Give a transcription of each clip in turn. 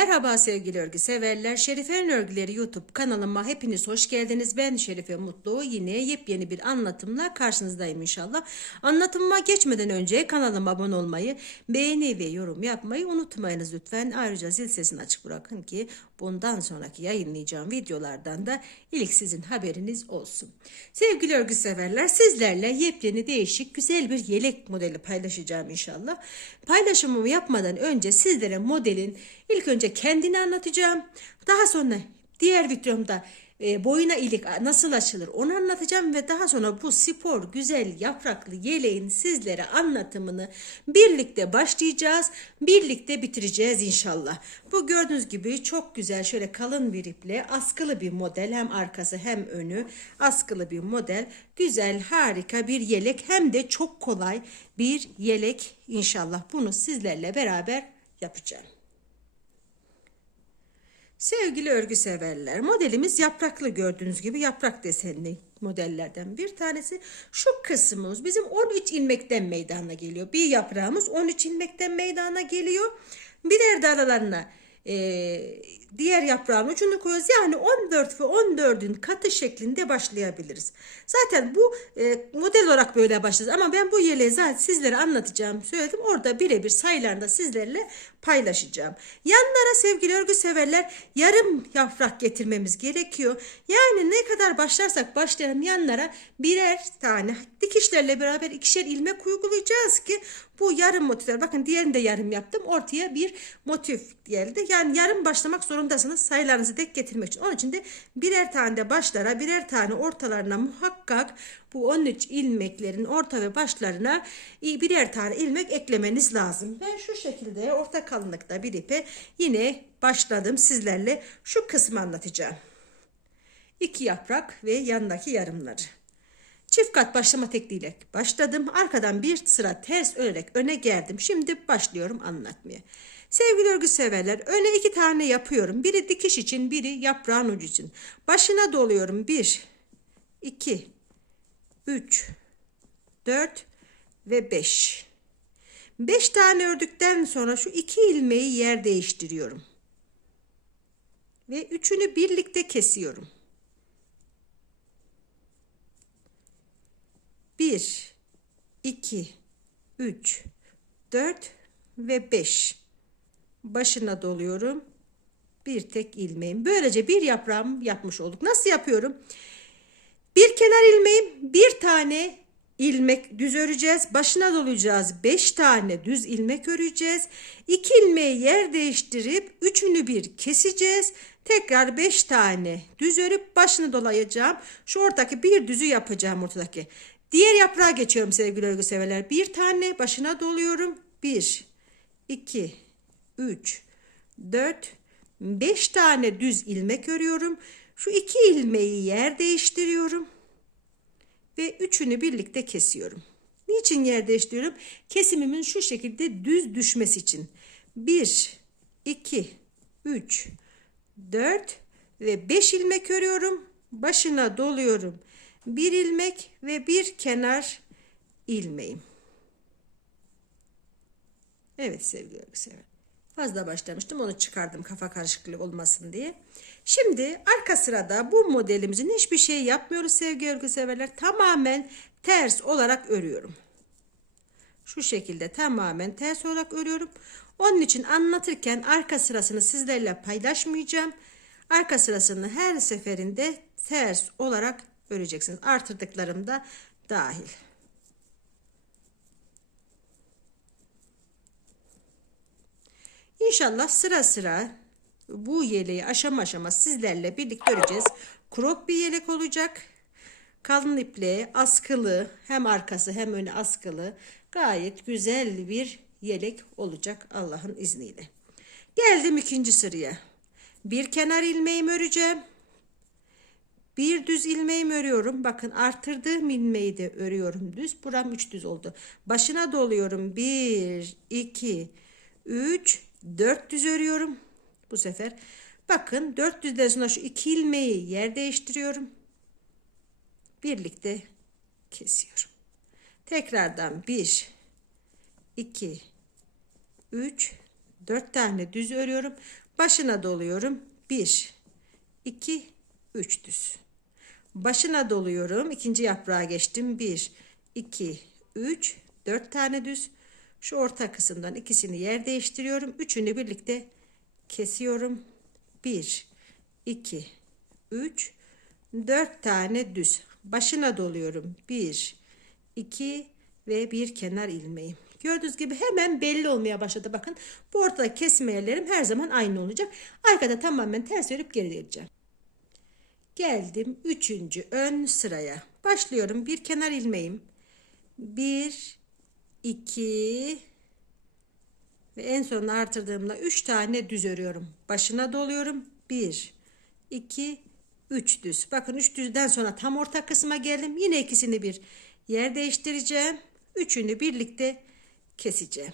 Merhaba sevgili örgü severler. Şerife'nin örgüleri YouTube kanalıma hepiniz hoş geldiniz. Ben Şerife Mutlu. Yine yepyeni bir anlatımla karşınızdayım inşallah. Anlatımıma geçmeden önce kanalıma abone olmayı, beğeni ve yorum yapmayı unutmayınız lütfen. Ayrıca zil sesini açık bırakın ki bundan sonraki yayınlayacağım videolardan da ilk sizin haberiniz olsun. Sevgili örgü severler sizlerle yepyeni değişik güzel bir yelek modeli paylaşacağım inşallah. Paylaşımımı yapmadan önce sizlere modelin ilk önce kendini anlatacağım. Daha sonra diğer videomda e, boyuna ilik nasıl açılır onu anlatacağım ve daha sonra bu spor güzel yapraklı yeleğin sizlere anlatımını birlikte başlayacağız. Birlikte bitireceğiz inşallah. Bu gördüğünüz gibi çok güzel şöyle kalın bir iple askılı bir model hem arkası hem önü askılı bir model. Güzel harika bir yelek hem de çok kolay bir yelek inşallah bunu sizlerle beraber yapacağım. Sevgili örgü severler, modelimiz yapraklı gördüğünüz gibi yaprak desenli modellerden bir tanesi. Şu kısmımız bizim 13 ilmekten meydana geliyor. Bir yaprağımız 13 ilmekten meydana geliyor. Birer aralarına e, diğer yaprağın ucunu koyuyoruz. Yani 14 ve 14'ün katı şeklinde başlayabiliriz. Zaten bu e, model olarak böyle başlayacağız. Ama ben bu yeleği zaten sizlere anlatacağım söyledim. Orada birebir sayılarını da sizlerle paylaşacağım. Yanlara sevgili örgü severler yarım yaprak getirmemiz gerekiyor. Yani ne kadar başlarsak başlayalım yanlara birer tane dikişlerle beraber ikişer ilmek uygulayacağız ki bu yarım motifler bakın diğerini de yarım yaptım ortaya bir motif geldi. Yani yarım başlamak zorundasınız sayılarınızı tek getirmek için. Onun için de birer tane de başlara birer tane ortalarına muhakkak bu 13 ilmeklerin orta ve başlarına birer tane ilmek eklemeniz lazım. Ben şu şekilde orta kalınlıkta bir ipe yine başladım sizlerle şu kısmı anlatacağım. İki yaprak ve yanındaki yarımları. Çift kat başlama tekniğiyle başladım. Arkadan bir sıra ters örerek öne geldim. Şimdi başlıyorum anlatmaya. Sevgili örgü severler öne iki tane yapıyorum. Biri dikiş için biri yaprağın ucu için. Başına doluyorum. Bir, iki, üç, dört ve beş. Beş tane ördükten sonra şu iki ilmeği yer değiştiriyorum. Ve üçünü birlikte kesiyorum. 1, 2, 3, 4 ve 5. Başına doluyorum. Bir tek ilmeğim. Böylece bir yaprağım yapmış olduk. Nasıl yapıyorum? Bir kenar ilmeğim, bir tane ilmek düz öreceğiz. Başına dolayacağız. 5 tane düz ilmek öreceğiz. 2 ilmeği yer değiştirip üçünü bir keseceğiz. Tekrar 5 tane düz örüp başını dolayacağım. Şu ortadaki bir düzü yapacağım ortadaki. Diğer yaprağa geçiyorum sevgili örgü severler. Bir tane başına doluyorum. 1 2 3 4 5 tane düz ilmek örüyorum. Şu iki ilmeği yer değiştiriyorum. Ve üçünü birlikte kesiyorum. Niçin yer değiştiriyorum? Kesimimin şu şekilde düz düşmesi için. 1 2 3 4 ve 5 ilmek örüyorum. Başına doluyorum bir ilmek ve bir kenar ilmeğim. Evet sevgili örgüsever. Fazla başlamıştım onu çıkardım kafa karışıklığı olmasın diye. Şimdi arka sırada bu modelimizin hiçbir şey yapmıyoruz sevgili örgüseverler. Tamamen ters olarak örüyorum. Şu şekilde tamamen ters olarak örüyorum. Onun için anlatırken arka sırasını sizlerle paylaşmayacağım. Arka sırasını her seferinde ters olarak öreceksiniz. Artırdıklarım da dahil. İnşallah sıra sıra bu yeleği aşama aşama sizlerle birlikte öreceğiz. Krop bir yelek olacak. Kalın iple askılı hem arkası hem önü askılı gayet güzel bir yelek olacak Allah'ın izniyle. Geldim ikinci sıraya. Bir kenar ilmeğimi öreceğim. Bir düz ilmeğimi örüyorum. Bakın artırdığım ilmeği de örüyorum düz. Buram 3 düz oldu. Başına doluyorum. 1, 2, 3, 4 düz örüyorum. Bu sefer bakın 4 düzden sonra şu iki ilmeği yer değiştiriyorum. Birlikte kesiyorum. Tekrardan 1, 2, 3, 4 tane düz örüyorum. Başına doluyorum. 1, 2, 3 düz. Başına doluyorum. İkinci yaprağa geçtim. 1, 2, 3, 4 tane düz. Şu orta kısımdan ikisini yer değiştiriyorum. Üçünü birlikte kesiyorum. 1, 2, 3, 4 tane düz. Başına doluyorum. 1, 2 ve bir kenar ilmeğim. Gördüğünüz gibi hemen belli olmaya başladı. Bakın bu ortada kesme yerlerim her zaman aynı olacak. Arkada tamamen ters örüp geri geleceğim. Geldim üçüncü ön sıraya. Başlıyorum. Bir kenar ilmeğim. Bir, iki ve en sonuna artırdığımda üç tane düz örüyorum. Başına doluyorum. Bir, iki, üç düz. Bakın üç düzden sonra tam orta kısma geldim. Yine ikisini bir yer değiştireceğim. Üçünü birlikte keseceğim.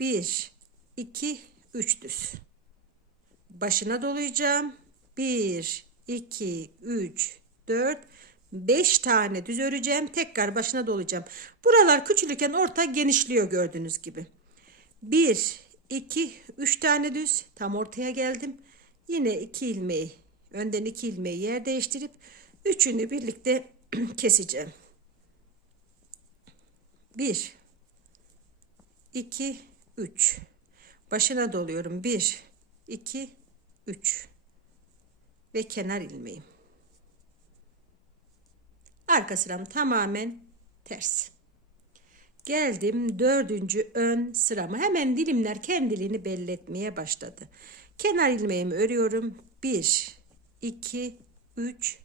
Bir, iki, üç düz. Başına dolayacağım. Bir, 2, 3, 4, 5 tane düz öreceğim. Tekrar başına dolacağım. Buralar küçülürken orta genişliyor gördüğünüz gibi. 1, 2, 3 tane düz. Tam ortaya geldim. Yine 2 ilmeği, önden 2 ilmeği yer değiştirip üçünü birlikte keseceğim. 1, 2, 3. Başına doluyorum. 1, 2, 3 ve kenar ilmeğim. Arka sıram tamamen ters. Geldim dördüncü ön sırama. Hemen dilimler kendiliğini belli etmeye başladı. Kenar ilmeğimi örüyorum. 1, 2, 3,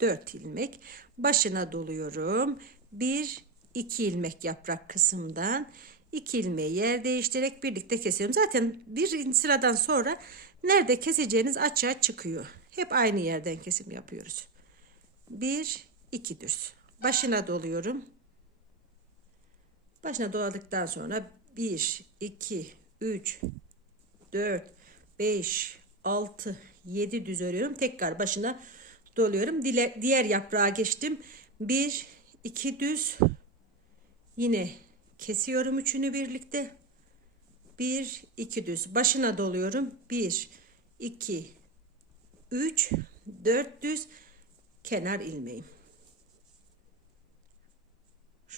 4 ilmek. Başına doluyorum. 1, 2 ilmek yaprak kısımdan. 2 ilmeği yer değiştirerek birlikte kesiyorum. Zaten bir sıradan sonra nerede keseceğiniz açığa çıkıyor. Hep aynı yerden kesim yapıyoruz. Bir, iki düz. Başına doluyorum. Başına doladıktan sonra bir, iki, üç, dört, beş, altı, yedi düz örüyorum. Tekrar başına doluyorum. Diğer yaprağa geçtim. Bir, iki düz. Yine kesiyorum üçünü birlikte. Bir, iki düz. Başına doluyorum. Bir, iki, 3 4 düz kenar ilmeğim.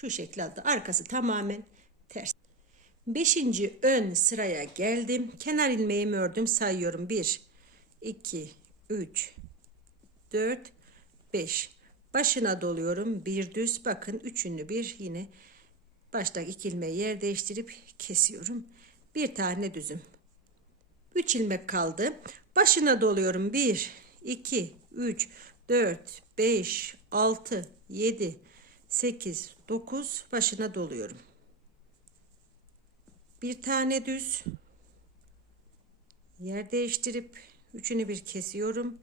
Şu şekilde arkası tamamen ters. Beşinci ön sıraya geldim. Kenar ilmeğimi ördüm. Sayıyorum. 1, 2, 3, 4, 5. Başına doluyorum. Bir düz. Bakın üçünü bir yine baştaki iki ilmeği yer değiştirip kesiyorum. Bir tane düzüm. 3 ilmek kaldı. Başına doluyorum. 1, 2, 3, 4, 5, 6, 7, 8, 9 başına doluyorum. Bir tane düz yer değiştirip üçünü bir kesiyorum.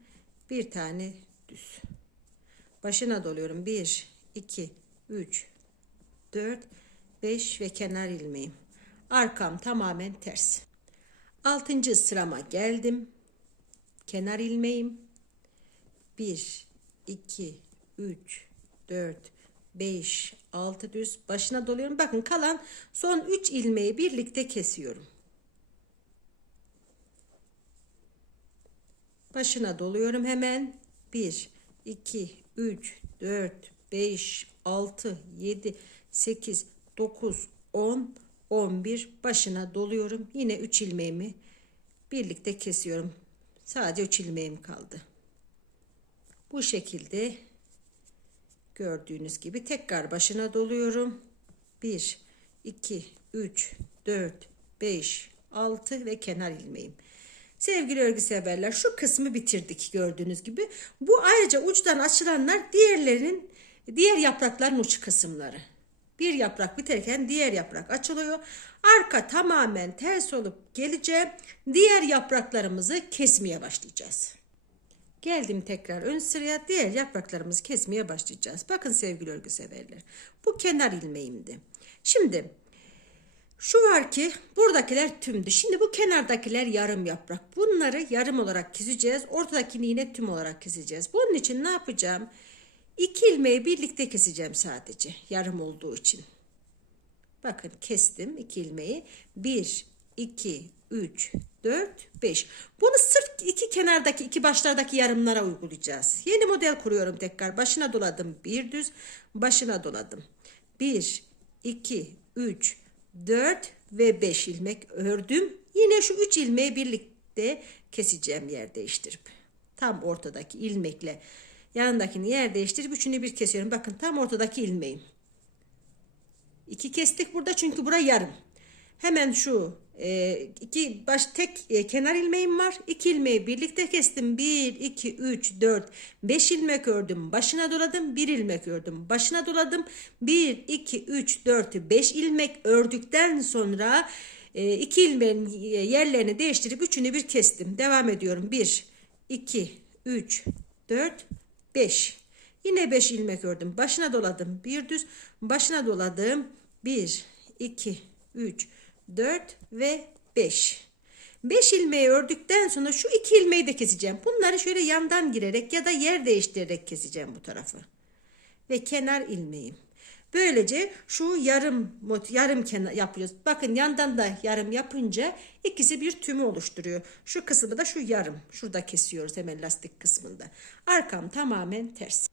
Bir tane düz. Başına doluyorum. 1, 2, 3, 4, 5 ve kenar ilmeğim. Arkam tamamen ters. Altıncı sırama geldim. Kenar ilmeğim. 1, 2, 3, 4, 5, 6 düz başına doluyorum. Bakın kalan son 3 ilmeği birlikte kesiyorum. Başına doluyorum hemen. 1, 2, 3, 4, 5, 6, 7, 8, 9, 10, 11 başına doluyorum. Yine 3 ilmeğimi birlikte kesiyorum. Sadece 3 ilmeğim kaldı. Bu şekilde gördüğünüz gibi tekrar başına doluyorum. 1 2 3 4 5 6 ve kenar ilmeğim. Sevgili örgü severler şu kısmı bitirdik gördüğünüz gibi. Bu ayrıca uçtan açılanlar diğerlerin diğer yaprakların uç kısımları. Bir yaprak biterken diğer yaprak açılıyor. Arka tamamen ters olup geleceğim. Diğer yapraklarımızı kesmeye başlayacağız. Geldim tekrar ön sıraya diğer yapraklarımızı kesmeye başlayacağız. Bakın sevgili örgü severler. Bu kenar ilmeğimdi. Şimdi şu var ki buradakiler tümdü. Şimdi bu kenardakiler yarım yaprak. Bunları yarım olarak keseceğiz. Ortadakini yine tüm olarak keseceğiz. Bunun için ne yapacağım? İki ilmeği birlikte keseceğim sadece. Yarım olduğu için. Bakın kestim iki ilmeği. 1, 2, 3, 4, 5. Bunu sırf iki kenardaki iki başlardaki yarımlara uygulayacağız. Yeni model kuruyorum tekrar. Başına doladım bir düz. Başına doladım. 1, 2, 3, 4 ve 5 ilmek ördüm. Yine şu 3 ilmeği birlikte keseceğim yer değiştirip. Tam ortadaki ilmekle yanındakini yer değiştirip üçünü bir kesiyorum. Bakın tam ortadaki ilmeğim. İki kestik burada çünkü bura yarım. Hemen şu e, iki baş tek e, kenar ilmeğim var. İki ilmeği birlikte kestim. 1, 2, 3, 4, 5 ilmek ördüm. Başına doladım. 1 ilmek ördüm. Başına doladım. 1, 2, 3, 4, 5 ilmek ördükten sonra e, iki ilmeğin yerlerini değiştirip üçünü bir kestim. Devam ediyorum. 1, 2, 3, 4, 5. Yine 5 ilmek ördüm. Başına doladım. Bir düz. Başına doladım. 1, 2, 3, 4 ve 5. 5 ilmeği ördükten sonra şu iki ilmeği de keseceğim. Bunları şöyle yandan girerek ya da yer değiştirerek keseceğim bu tarafı. Ve kenar ilmeğim. Böylece şu yarım yarım kenar yapıyoruz. Bakın yandan da yarım yapınca ikisi bir tümü oluşturuyor. Şu kısmı da şu yarım. Şurada kesiyoruz hemen lastik kısmında. Arkam tamamen ters.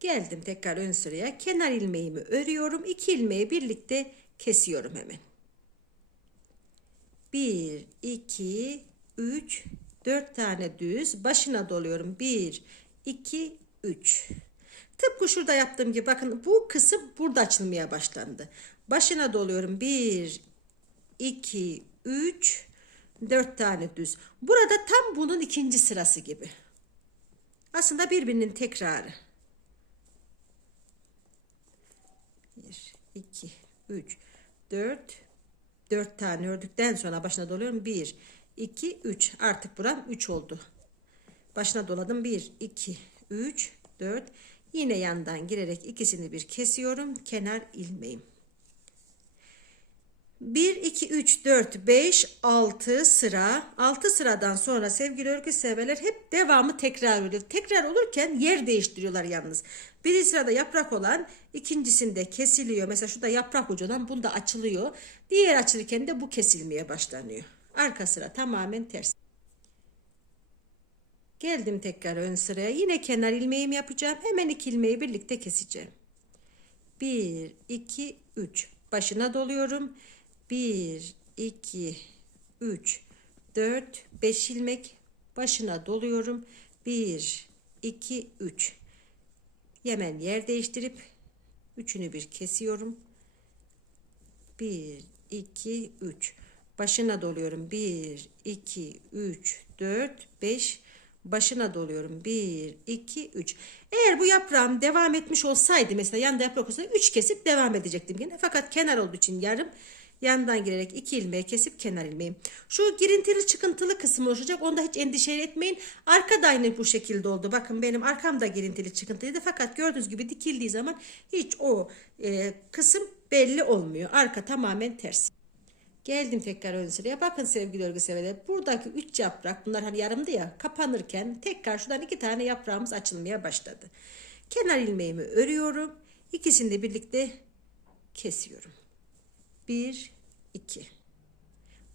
Geldim tekrar ön sıraya. Kenar ilmeğimi örüyorum. İki ilmeği birlikte kesiyorum hemen. 1, 2, 3, 4 tane düz. Başına doluyorum. 1, 2, 3. Tıpkı şurada yaptığım gibi bakın bu kısım burada açılmaya başlandı. Başına doluyorum. 1, 2, 3, 4 tane düz. Burada tam bunun ikinci sırası gibi. Aslında birbirinin tekrarı. 1, 2, 3, 4, 4 tane ördükten sonra başına doluyorum. 1, 2, 3. Artık buram 3 oldu. Başına doladım. 1, 2, 3, 4. Yine yandan girerek ikisini bir kesiyorum. Kenar ilmeğim. 1, 2, 3, 4, 5, 6 sıra. 6 sıradan sonra sevgili örgü severler hep devamı tekrar oluyor. Tekrar olurken yer değiştiriyorlar yalnız. Birinci sırada yaprak olan ikincisinde kesiliyor. Mesela şurada yaprak ucundan bunda açılıyor. Diğer açılırken de bu kesilmeye başlanıyor. Arka sıra tamamen ters. Geldim tekrar ön sıraya. Yine kenar ilmeğimi yapacağım. Hemen iki ilmeği birlikte keseceğim. 1, 2, 3. Başına doluyorum. 1, 2, 3, 4, 5 ilmek başına doluyorum. 1, 2, 3. Hemen yer değiştirip üçünü bir kesiyorum. 1, 2, 3. Başına doluyorum. 1, 2, 3, 4, 5. Başına doluyorum. 1, 2, 3. Eğer bu yaprağım devam etmiş olsaydı mesela yanda yaprak olsaydı 3 kesip devam edecektim yine. Fakat kenar olduğu için yarım yandan girerek iki ilmeği kesip kenar ilmeğim. Şu girintili çıkıntılı kısmı oluşacak. Onda hiç endişe etmeyin. Arka da aynı bu şekilde oldu. Bakın benim arkam da girintili çıkıntılıydı. Fakat gördüğünüz gibi dikildiği zaman hiç o e, kısım belli olmuyor. Arka tamamen ters. Geldim tekrar ön sıraya. Bakın sevgili örgü severler. Buradaki üç yaprak bunlar hani yarımdı ya kapanırken tekrar şuradan iki tane yaprağımız açılmaya başladı. Kenar ilmeğimi örüyorum. İkisini de birlikte kesiyorum. 1, 2.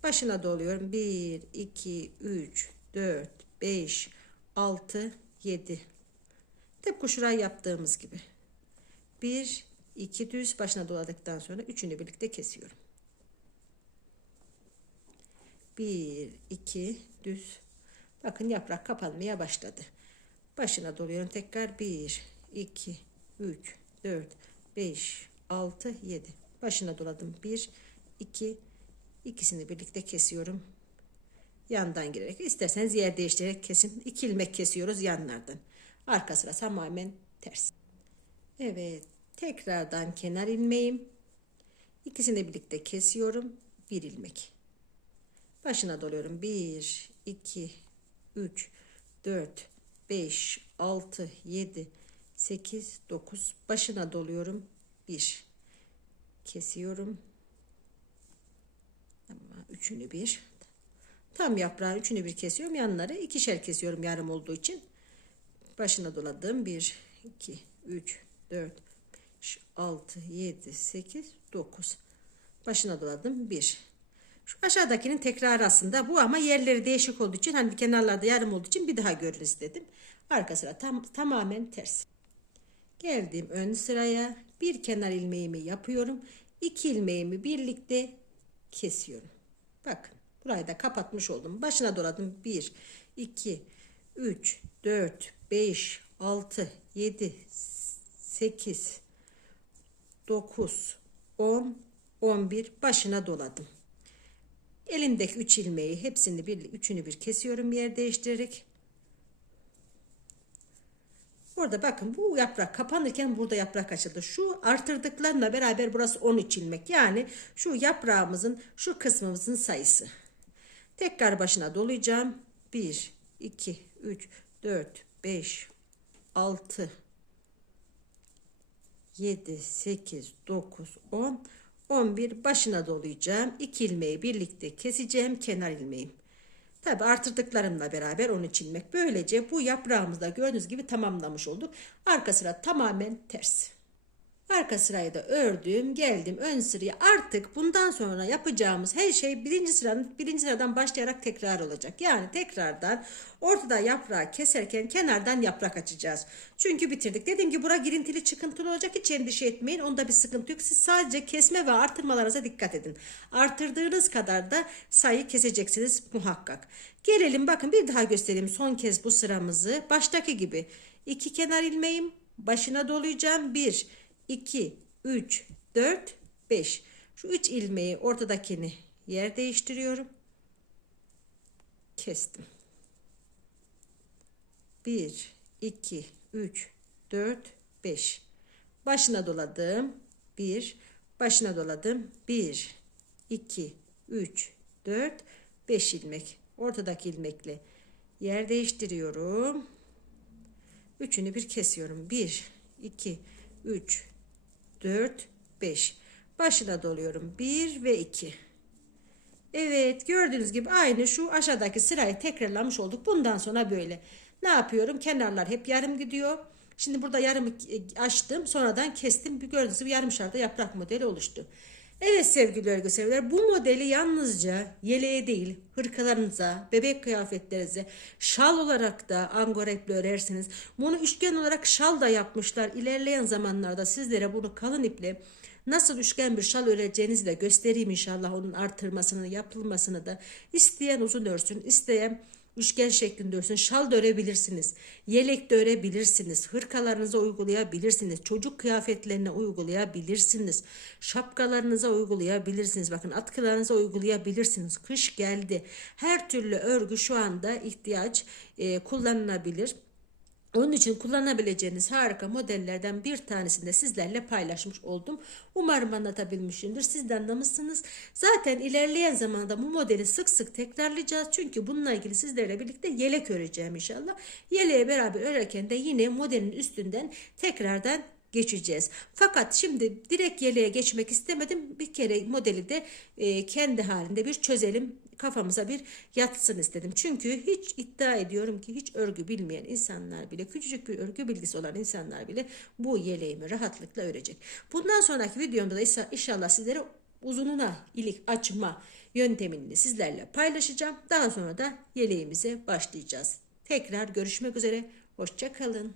Başına doluyorum. 1, 2, 3, 4, 5, 6, 7. Tıpkı şurayı yaptığımız gibi. 1, 2 düz başına doladıktan sonra üçünü birlikte kesiyorum. 1, 2 düz. Bakın yaprak kapanmaya başladı. Başına doluyorum tekrar 1, 2, 3, 4, 5, 6, 7 başına doladım. Bir, iki, ikisini birlikte kesiyorum. Yandan girerek isterseniz yer değiştirerek kesin. İki ilmek kesiyoruz yanlardan. Arka sıra tamamen ters. Evet. Tekrardan kenar ilmeğim. İkisini birlikte kesiyorum. Bir ilmek. Başına doluyorum. Bir, iki, üç, dört, beş, altı, yedi, sekiz, dokuz. Başına doluyorum. Bir kesiyorum. Ama üçünü bir. Tam yaprağın üçünü bir kesiyorum. Yanları ikişer kesiyorum yarım olduğu için. Başına doladım. 1, 2, 3, 4, 5, 6, 7, 8, 9. Başına doladım. 1. Şu aşağıdakinin tekrarı aslında bu ama yerleri değişik olduğu için hani kenarlarda yarım olduğu için bir daha görün istedim. Arka sıra tam, tamamen ters. Geldim ön sıraya bir kenar ilmeğimi yapıyorum. İki ilmeğimi birlikte kesiyorum. Bakın burayı da kapatmış oldum. Başına doladım. 1, 2, 3, 4, 5, 6, 7, 8, 9, 10, 11 başına doladım. Elimdeki 3 ilmeği hepsini bir, üçünü bir kesiyorum yer değiştirerek. Burada bakın bu yaprak kapanırken burada yaprak açıldı. Şu artırdıklarla beraber burası 13 ilmek. Yani şu yaprağımızın şu kısmımızın sayısı. Tekrar başına dolayacağım. 1, 2, 3, 4, 5, 6, 7, 8, 9, 10, 11 başına dolayacağım. 2 ilmeği birlikte keseceğim kenar ilmeğim. Tabi artırdıklarımla beraber 13 ilmek. Böylece bu yaprağımızda gördüğünüz gibi tamamlamış olduk. Arka sıra tamamen ters. Arka sırayı da ördüm, geldim ön sıraya. Artık bundan sonra yapacağımız her şey birinci sıranın birinci sıradan başlayarak tekrar olacak. Yani tekrardan ortada yaprağı keserken kenardan yaprak açacağız. Çünkü bitirdik. Dedim ki bura girintili çıkıntılı olacak. Hiç endişe etmeyin. Onda bir sıkıntı yok. Siz sadece kesme ve artırmalarınıza dikkat edin. Artırdığınız kadar da sayı keseceksiniz muhakkak. Gelelim bakın bir daha göstereyim son kez bu sıramızı. Baştaki gibi iki kenar ilmeğim başına dolayacağım. Bir 2, 3, 4, 5. Şu 3 ilmeği ortadakini yer değiştiriyorum. Kestim. 1, 2, 3, 4, 5. Başına doladım. 1, başına doladım. 1, 2, 3, 4, 5 ilmek. Ortadaki ilmekle yer değiştiriyorum. Üçünü bir kesiyorum. 1, 2, 3, 4, 5. Başına doluyorum. 1 ve 2. Evet gördüğünüz gibi aynı şu aşağıdaki sırayı tekrarlamış olduk. Bundan sonra böyle. Ne yapıyorum? Kenarlar hep yarım gidiyor. Şimdi burada yarım açtım. Sonradan kestim. Gördüğünüz gibi yarımşarda yaprak modeli oluştu. Evet sevgili örgü severler bu modeli yalnızca yeleğe değil hırkalarınıza, bebek kıyafetlerinize, şal olarak da angora iple örersiniz. Bunu üçgen olarak şal da yapmışlar. İlerleyen zamanlarda sizlere bunu kalın iple nasıl üçgen bir şal öreceğinizi de göstereyim inşallah onun artırmasını, yapılmasını da. isteyen uzun örsün, isteyen üçgen şeklinde örsün. Şal da örebilirsiniz. Yelek de örebilirsiniz. Hırkalarınıza uygulayabilirsiniz. Çocuk kıyafetlerine uygulayabilirsiniz. Şapkalarınıza uygulayabilirsiniz. Bakın atkılarınıza uygulayabilirsiniz. Kış geldi. Her türlü örgü şu anda ihtiyaç e, kullanılabilir. Onun için kullanabileceğiniz harika modellerden bir tanesini de sizlerle paylaşmış oldum. Umarım anlatabilmişimdir. Siz de anlamışsınız. Zaten ilerleyen zamanda bu modeli sık sık tekrarlayacağız. Çünkü bununla ilgili sizlerle birlikte yelek öreceğim inşallah. Yeleğe beraber örerken de yine modelin üstünden tekrardan geçeceğiz. Fakat şimdi direkt yeleğe geçmek istemedim. Bir kere modeli de e, kendi halinde bir çözelim. Kafamıza bir yatsın istedim. Çünkü hiç iddia ediyorum ki hiç örgü bilmeyen insanlar bile, küçücük bir örgü bilgisi olan insanlar bile bu yeleğimi rahatlıkla örecek. Bundan sonraki videomda da inşallah sizlere uzununa ilik açma yöntemini sizlerle paylaşacağım. Daha sonra da yeleğimize başlayacağız. Tekrar görüşmek üzere. Hoşça kalın.